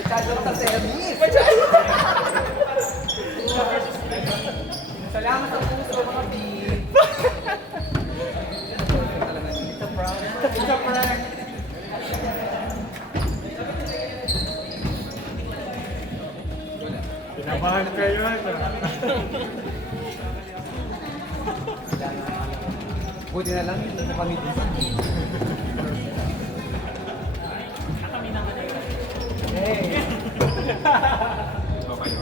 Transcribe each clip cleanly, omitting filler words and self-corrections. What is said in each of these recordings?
Masyado ka sa service. Salamat sa puso, mga beef. It's a prank. It's a prank. Tinabahan kayo. Buti na lang, hindi mo kami dito. Hey! Okay.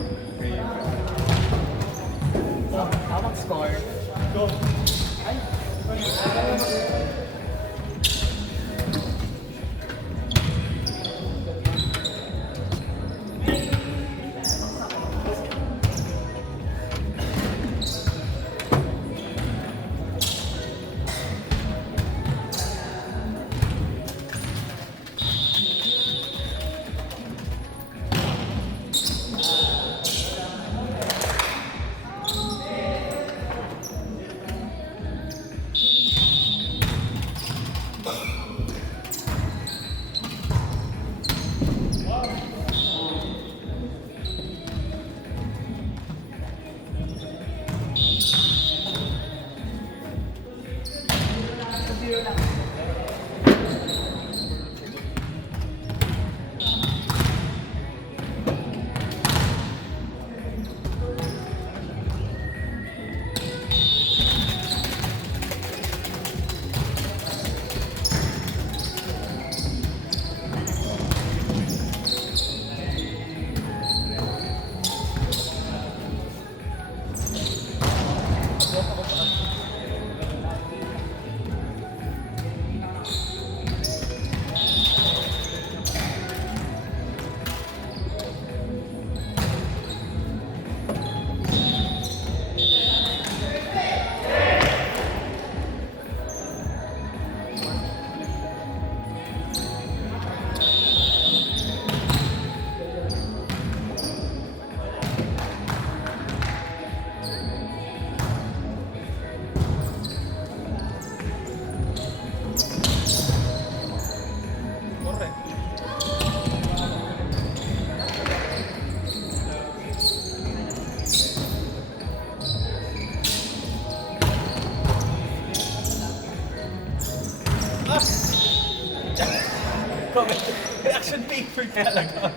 Tawag score. Go. Reaction paper talaga.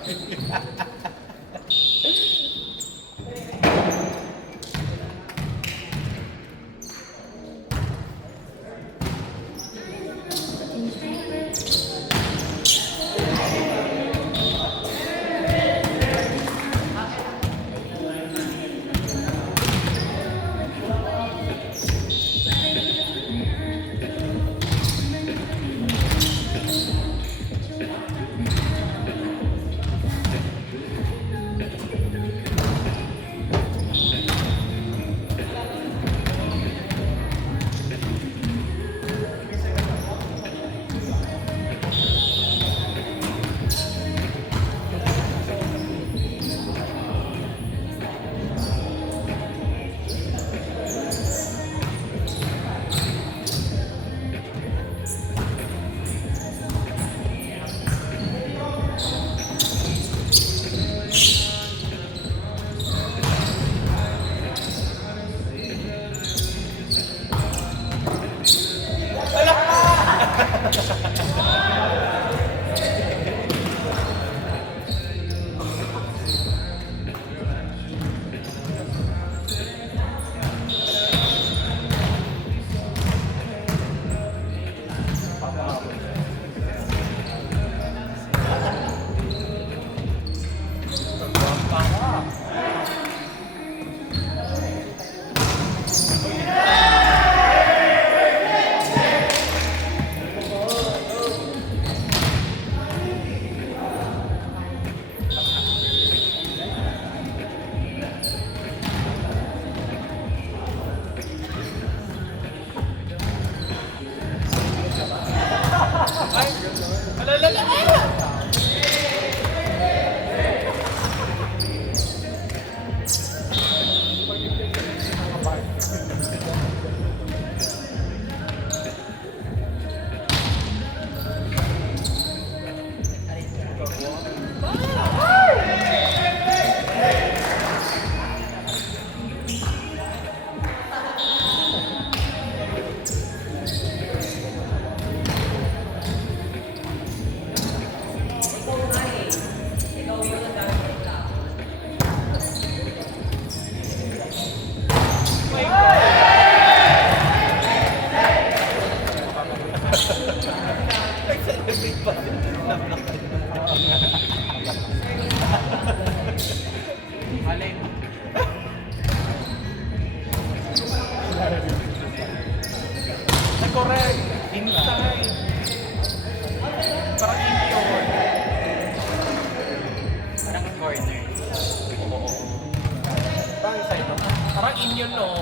Parang inyo, no?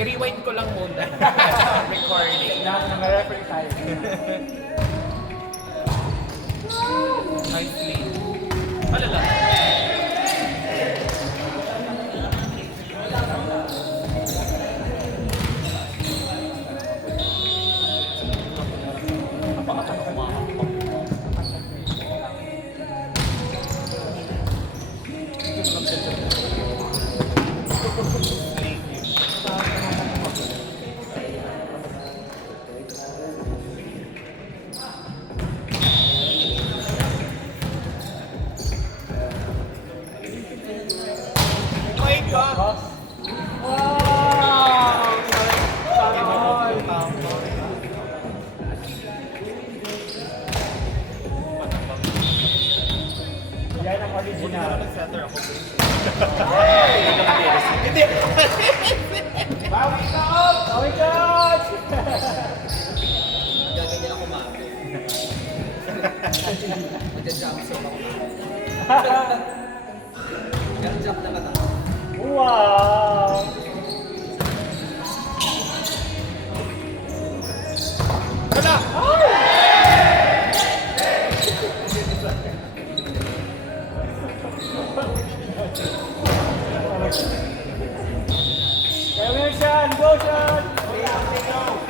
I-rewind ko lang muna. Recording. Nang-referee tayo. Nicely. Malala. My God! Wow! Sana all. Yan ang original. Center ako. Bawi ka! Bawi ka! Gaganyan ako mami. Magja-jump sa ako. Pero jump na ka. Wow! Wala! Kaya mo yan, Sean! Go, Sean!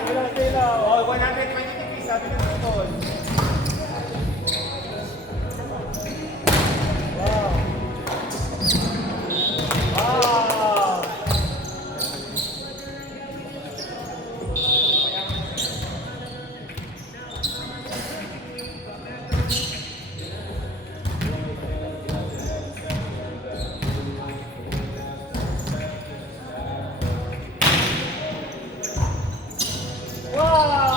Wala silaw. Oh, 120 degrees, sabi ng totoo. Wow! Wow! Wow!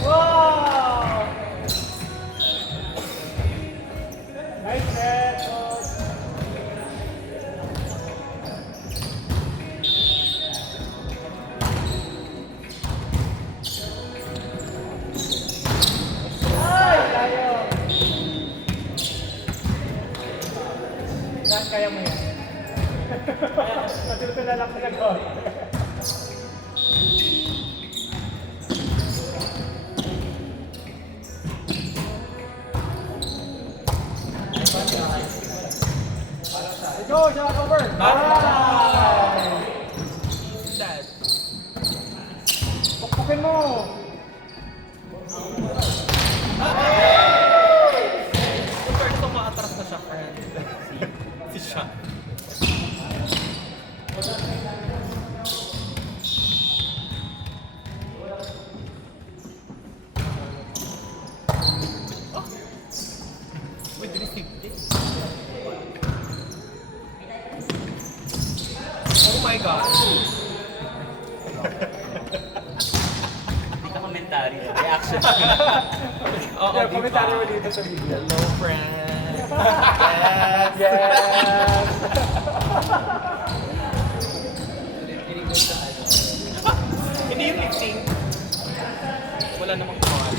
Wow! Nice set, coach. Ay, tayo. Saan kaya mo yan? Matuto na lang sa gol. Go, shot over! Nice! Dad. Pukpukin mo! Compare to maatras na siya, friend. Si Sean. Oh! With received it. Oh my God! Hindi ka komentary. Reaction. Oo, Yeah, komentary mo dito sa video. Hello, friend. Yes! Piling ko sa ano. Hindi yung mixing. Wala namang call.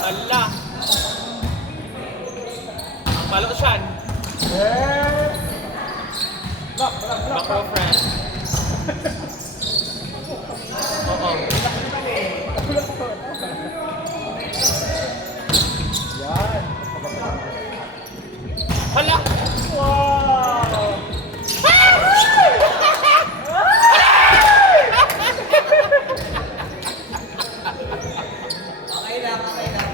Ala! Ang palo ko siyan. Yes! Block, block, block, Back row, block. friend. Oo. Yan. Hala! Wow! Okay lang, okay lang.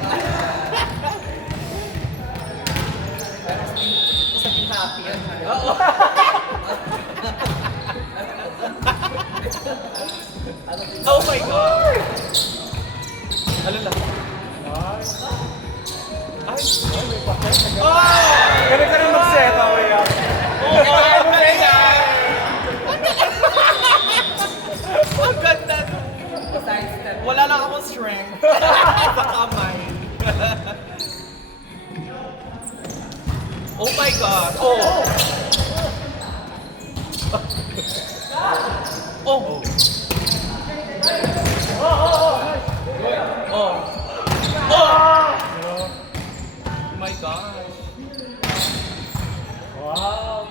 Sabihin happy yan. Oo. Oh my God! Ano lang? Nice. Ay! Ay, may papel. Oh! Ganun ka rin mag-set, okay ah. Oh, Oh! Oh! Oh my gosh. Wow!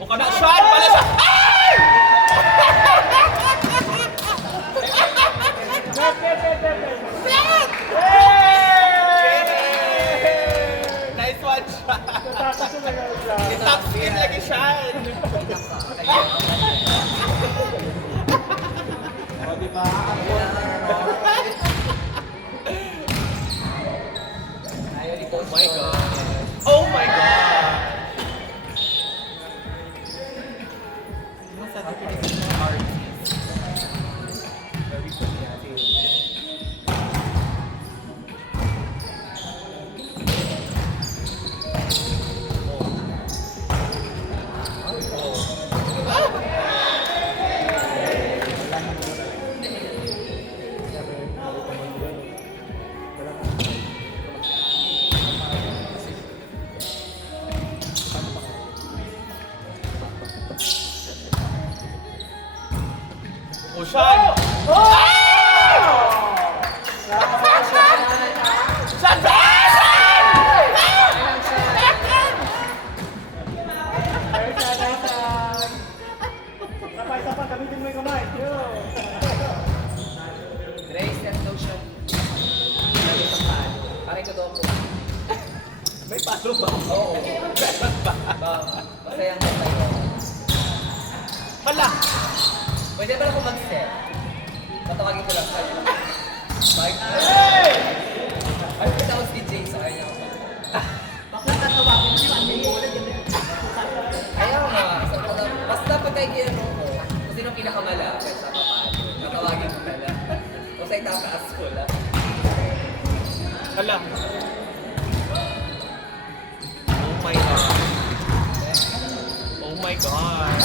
O ka na, shot! Pala sa... Ay! Nice one, shot! Top spin lagi shot! O, diba? Ayaw ni Oh Coach. my God! Oh my God! Masa na pinag artist? Very good yan. Oh, Sean! Sabay-sabay, gamitin mo yung kamay. Yo! Grace, step lotion. Lagi sa paan. Pare ko doon po. May palo ba? Oo. Masaya ang tayo. Hala! Pwede ba ako mag-step? Patawagin ko lang sa'yo. Bye. Ay, kita ako si DJ sa kanya ako. Bakit tatawagin mo yung Ayaw nga. Basta pagkaigilan mo ko, kung sino pinakamalapit sa papaano, tatawagin ko na lang. O sa itataas ko lang. Hala! Oh my God! Oh my God!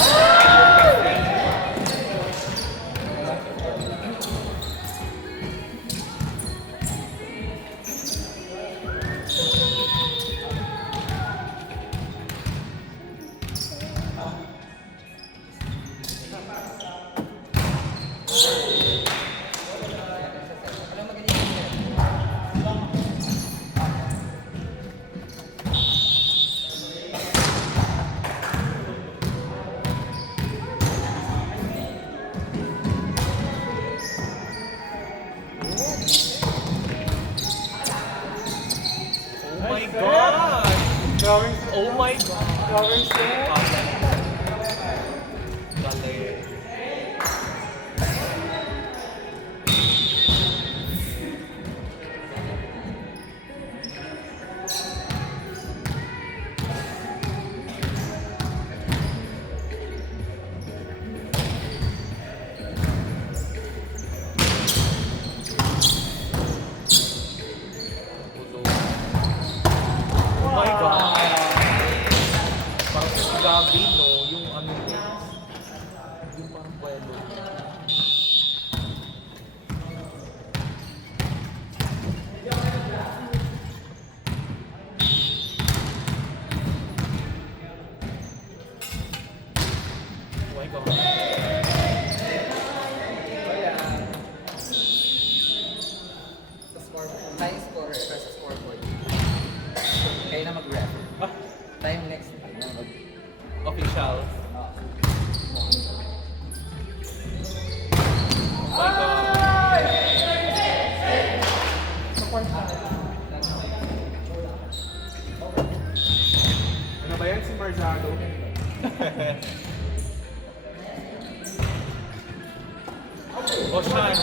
Ano magaling yung step? Oh my God! Drawing, Oh my God! drawing set. Galing. Oh my God! Parang si Gabi, no? Yung ano niya. Yung parang kwelo. Oh my God. Sa scoreboard. Tayo scorer sa scoreboard. Kayo na mag-ref. Ah, Tayo next. official. Oh my God. Ano ba yan si Marzado? Oh, Sean.